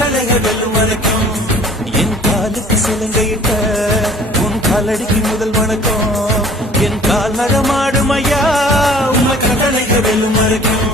கட்டளைக வெல்லும் வரைக்கும் என் காலுக்கு சிலங்கையிட்ட உன் காலடிக்கு முதல் வணக்கம் என் கால் நகமாடும் ஐயா உண்மை கட்டளைக வெல்லும் வரைக்கும்